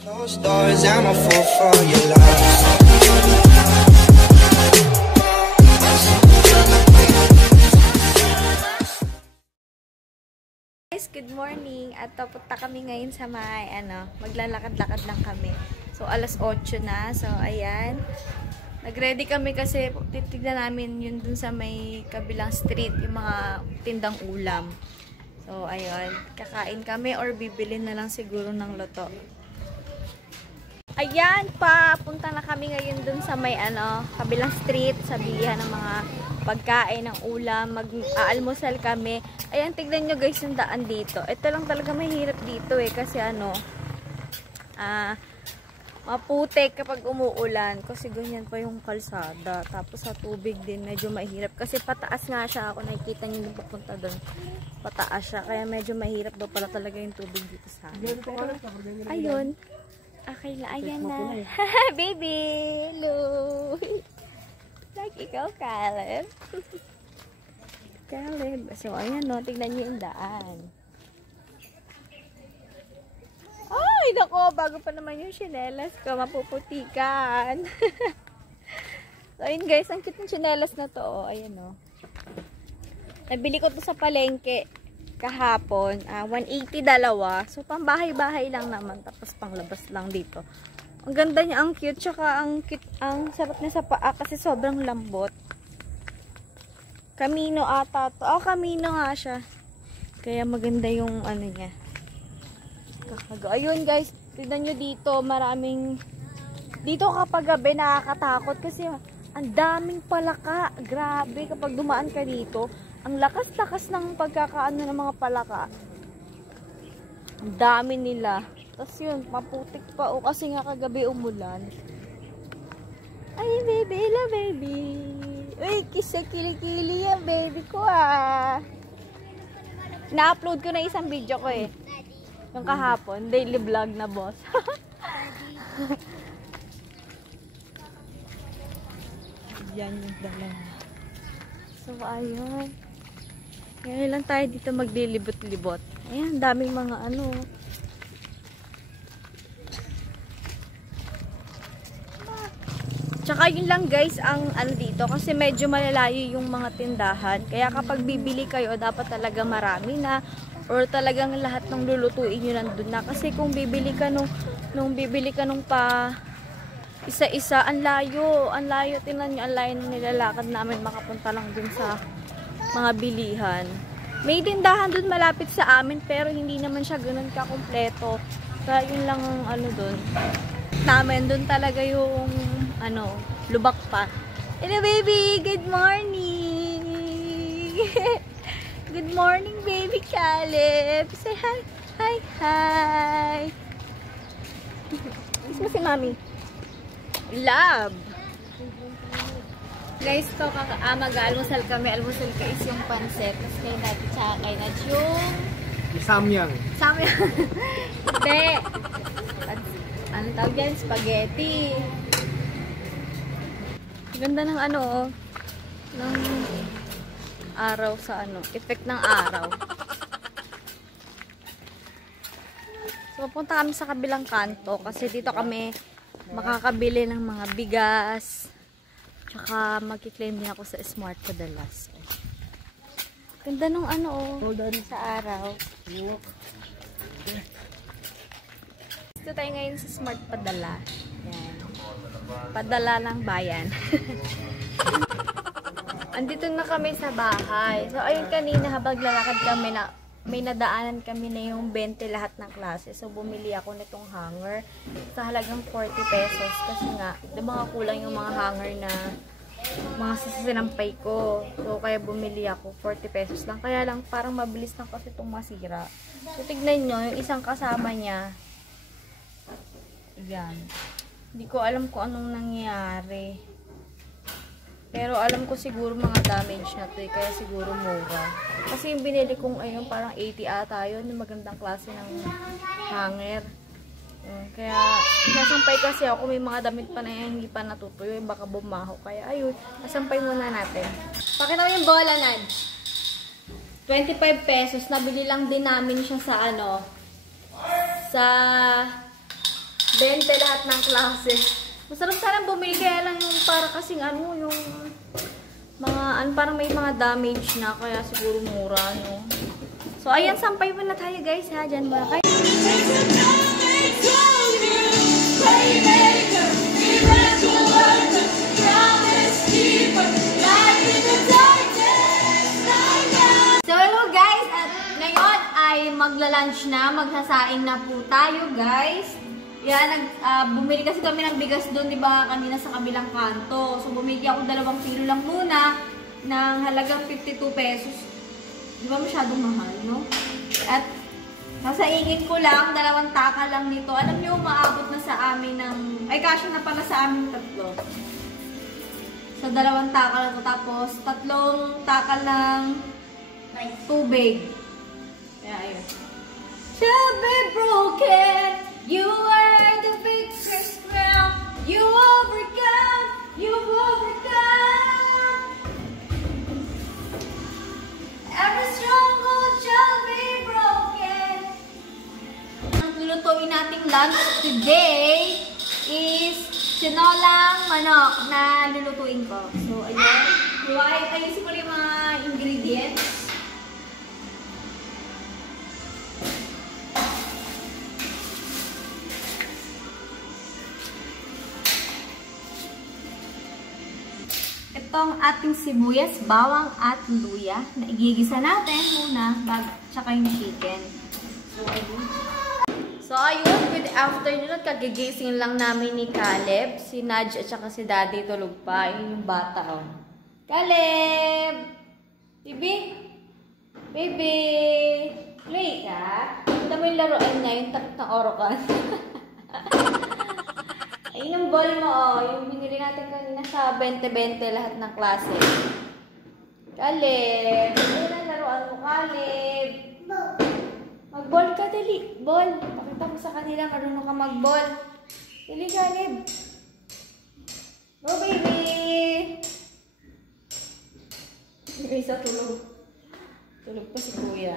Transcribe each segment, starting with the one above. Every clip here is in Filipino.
Closed doors, I'm a fool for your love. Guys, good morning. At papunta kami ngayon sa may maglalakad-lakad lang kami. So alas 8 na. So ayan. Nag-ready kami kasi titignan namin yun dun sa may kabilang street, yung mga tindang ulam. So ayun, kakain kami or bibilin na lang siguro ng luto. Ayan, papunta na kami ngayon dun sa may kabilang street, sa bilihan ng mga pagkain, ng ulam, mag-aalmusal kami. Ayan, tignan nyo guys yung daan dito. Ito lang talaga mahirap dito kasi maputik kapag umuulan kasi ganyan pa yung kalsada. Tapos sa tubig din medyo mahirap kasi pataas nga siya. Ako nakikita nyo yung papunta doon. Pataas siya kaya medyo mahirap daw pala talaga yung tubig dito sa amin. Pero, ayun. Okay na, ayan na. Baby! Hello! Like ikaw, Caleb. Caleb. So, ayan no. Tignan nyo yung daan. Ay, nako. Bago pa naman yung chinelas ko. Mapuputikan. So, ayun guys. Ang cute ng chinelas na to. Oh. Ayan o. Nabili ko to sa palengke kahapon. 180 dalawa. So, pang bahay-bahay lang naman. Tapos panglabas lang dito. Ang ganda niya. Ang cute. Tsaka ang cute. Ang sarap niya sa paa kasi sobrang lambot. Camino ata to. Oh, Camino nga siya. Kaya maganda yung niya. Ayun guys, tignan nyo dito, dito kapag gabi nakakatakot kasi ang daming palaka. Grabe kapag dumaan ka dito, ang lakas-lakas ng pagkakaano ng mga palaka. Ang dami nila. Tapos yun, maputik pa kasi nga kagabi umulan. Ay baby, hello baby. Uy, kisa kilikili yan baby ko Na-upload ko na isang video ko yung kahapon, daily vlog na boss. Yan yung dalawa. So, ayun. Ngayon lang tayo dito maglilibot-libot. Ayan, daming mga Tsaka yun lang guys, ang dito. Kasi medyo malalayo yung mga tindahan. Kaya kapag bibili kayo, dapat talaga marami na. Or talagang lahat ng lulutuin nyo nandun na. Kasi kung bibili ka bibili ka nung pa isa-isa, ang layo. Ang layo, tingnan nyo, ang layo nung nilalakad namin makapunta lang dun sa mga bilihan. May tindahan dun malapit sa amin, pero hindi naman siya ganun kakumpleto. Kaya yun lang ang dun. Namin, dun talaga yung lubak pa. Hello baby! Good morning! Good morning, baby Caleb. Say hi. Hi, hi. Kiss mo si Mami. Love. Guys, to mag-almusal kami. Almusal ka is yung pansit. Tapos kay Nati, tsaka kay Nati yung Samyang. Samyang. Hindi. Anong tawag yan? Spaghetti. Ganda ng ng araw sa effect ng araw. So, pupunta kami sa kabilang kanto kasi dito kami makakabili ng mga bigas. Tsaka magki-claim din ako sa Smart Padalas. Ganda nung sa araw. Dito tayo ngayon sa Smart Padala. Yan. Padala ng bayan. Andito na kami sa bahay. So, ayun kanina habang lalakad kami may nadaanan kami na yung 20 lahat ng klase. So, bumili ako nitong hanger sa halagang 40 pesos. Kasi nga, di ba kulang yung mga hanger na mga sasinampay ko. So, kaya bumili ako 40 pesos lang. Kaya lang, parang mabilis lang kasi itong masira. So, tignan nyo, yung isang kasama niya. Yan. Hindi ko alam kung anong nangyari. Pero alam ko siguro mga damage na to kaya siguro mura. Kasi yung binili kong parang 80 ata yun, yung magandang klase ng hanger. Kaya nasampay kasi ako, may mga damit pa na hindi pa natutuyo, baka bumaho. Kaya ayun, nasampay muna natin. Pakita mo yung bola, Nad. 25 pesos, nabili lang din namin siya sa 20 lahat ng klase. Masarap sana bumili, kaya lang yung para kasing ano, yung mga, parang may mga damage na, kaya siguro mura, no? So, ayan, sampay muna tayo, guys, ha? Diyan muna kayo. So, hello, guys! At ngayon ay magla-lunch na, magsasaing na po tayo, guys. Yan, bumili kasi kami ng bigas doon, di ba, kanina sa kabilang kanto. So, bumili ako 2 kilo lang muna ng halagang 52 pesos. Di ba masyadong mahal, no? At nasaingin ko lang, 2 taka lang nito. Alam nyo, maabot na sa amin ng, ay kasya na pala sa amin 3. So, 2 taka lang ito. Tapos, 3 taka lang tubig. Kaya, ayun. Shall be broken. You are the victor's crown. You overcome. You've overcome. Every stronghold shall be broken. Ang lulutuin nating lunch today is sinolang manok na lulutuin ko. So, ayun. Ayusin ko yung mga ingredients. Itong ating sibuyas, bawang at luya na igigisa natin muna tsaka yung chicken. So ayun, good afternoon. Kagigising lang namin ni Caleb. Si Nudge at saka si Daddy tulog pa. Yun yung bata, oh. Caleb! Baby? Baby! Play ka? Ito mo yung laruan niya, yung takot ng orokan. Ayun yung ball mo, oh. Yung binili natin kanina sa 20-20 lahat ng klase. Caleb! Ayun ang laruan mo, Caleb! Mag-ball ka, dali. Ball. Pakita mo sa kanila, marunong ka mag-ball. Dali, Caleb. Go, baby! Yung isa tulog. Tulog pa si Kuya.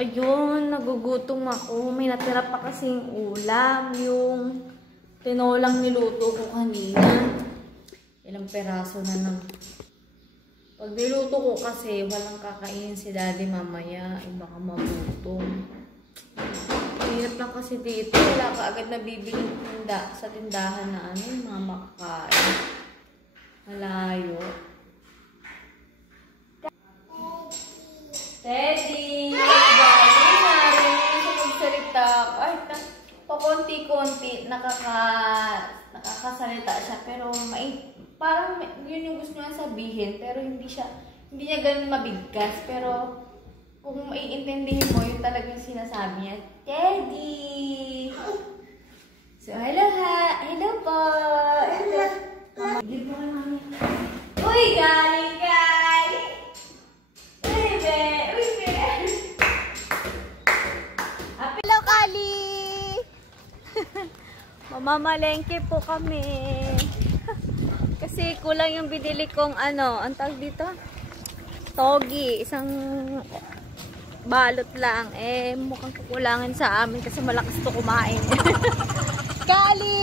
Ayun, nagugutom ako. May natira pa kasing ulam. Yung tinolang niluto ko kanina. Ilang peraso na lang. Pag niluto ko kasi, walang kakainin si Daddy mamaya. Ay, baka magutom. Hirap lang kasi dito. Wala ka agad nabibili sa tindahan na ano, yung mga makakain. Malayo. Teddy! Ay, pakonti-konti nakakasalita siya, pero parang yun yung gusto niya sabihin, pero hindi niya ganun mabigkas, pero kung maiintindihin mo, yun talaga yung sinasabi niya. Teddy! So, hello po! Hello! Give mo kay mami. Uy, galing! Mamamalengke po kami. Kasi kulang yung binili kong ano, ang tawag dito? Togi. Isang balot lang. Eh, mukhang kukulangin sa amin kasi malakas to kumain. Kali!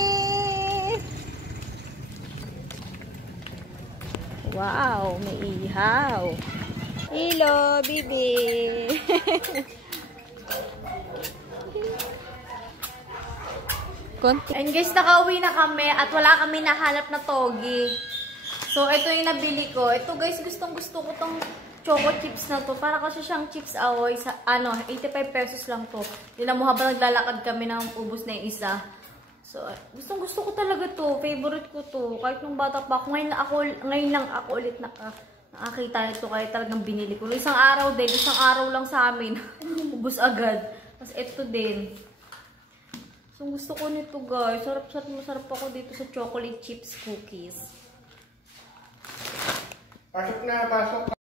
Wow, may ihaw. Hello, bibi. And guys, nakauwi na kami at wala kami nahanap na togi. So, ito yung nabili ko. Ito guys, gustong-gusto ko tong choco chips na to. Para kasi siyang chips aoy. Sa, 85 pesos lang to. Yun mo habang naglalakad kami ng ubos na yung isa. So, gustong-gusto ko talaga to. Favorite ko to. Kahit nung bata pa ako. Ngayon lang ako ulit nakakita nito. Kaya talagang binili ko. Isang araw din. Isang araw lang sa amin. Ubos agad. Tapos ito din. So, gusto ko nito guys. Masarap ako dito sa chocolate chips cookies. Pasok na, pasok.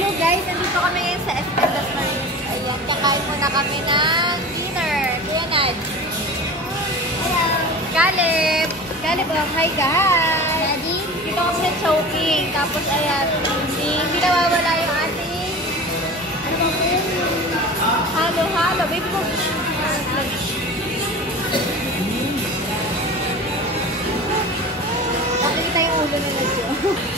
So guys, nandito kami ngayon sa Espetas Marines. Ayan, kakain muna kami ng dinner. Kuya Nad. Ayan. Caleb. Caleb, hi guys. Daddy. Dito kami sa choking. Tapos ayan, hindi nawawala yung ating halo Wait mo. Nakita yung ulo na nagyo.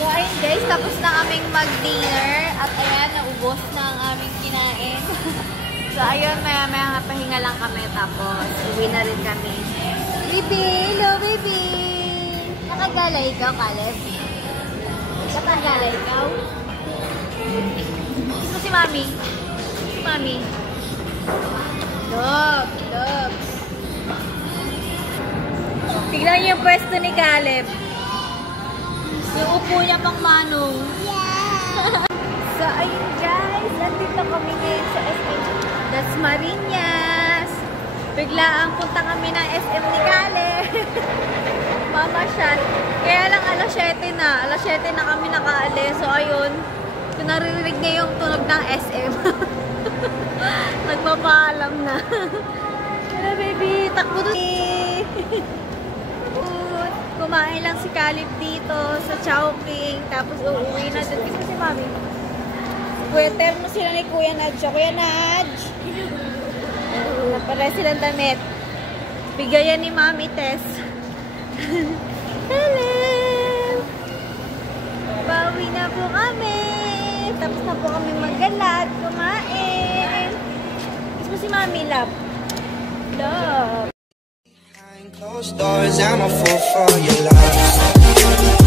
So, ayun guys, tapos na kaming mag-dinner. At ayan, naubos na ang aming kinain. So, ayun, maya pahinga lang kami. Tapos, uwi na rin kami. Baby! Hello, baby! Nakagala ikaw, Caleb? Nakagala ikaw? Gusto si Mami? Si Mami? Love! Love! Tignan niyo yung pwesto ni Caleb. Yung upo niya pang manong. Yeah! So, ayun guys. Nandito kami ngayon sa SM Dasmariñas. Biglaan punta kami ng SM ni Caleb. Mama siya. Kaya lang alas 7 na. Alas 7 na kami nakaalis. So, ayun. So, naririnig niya yung tunog ng SM. Nagpapaalam na. Hello, baby. Takbo doon. Kumain lang si Caleb dito sa Chowking. Tapos uuwi na doon. Gusto si Mami. Sweater mo sila ni Kuya Nadj. Kuya Nadj! Napare silang damit. Bigayan ni Mami Tess. Hello! Bawi na po kami. Tapos na po kami maggalad. Kumain. Gusto mo si Mami, love? Love! Behind closed doors, I'm a fool for your love.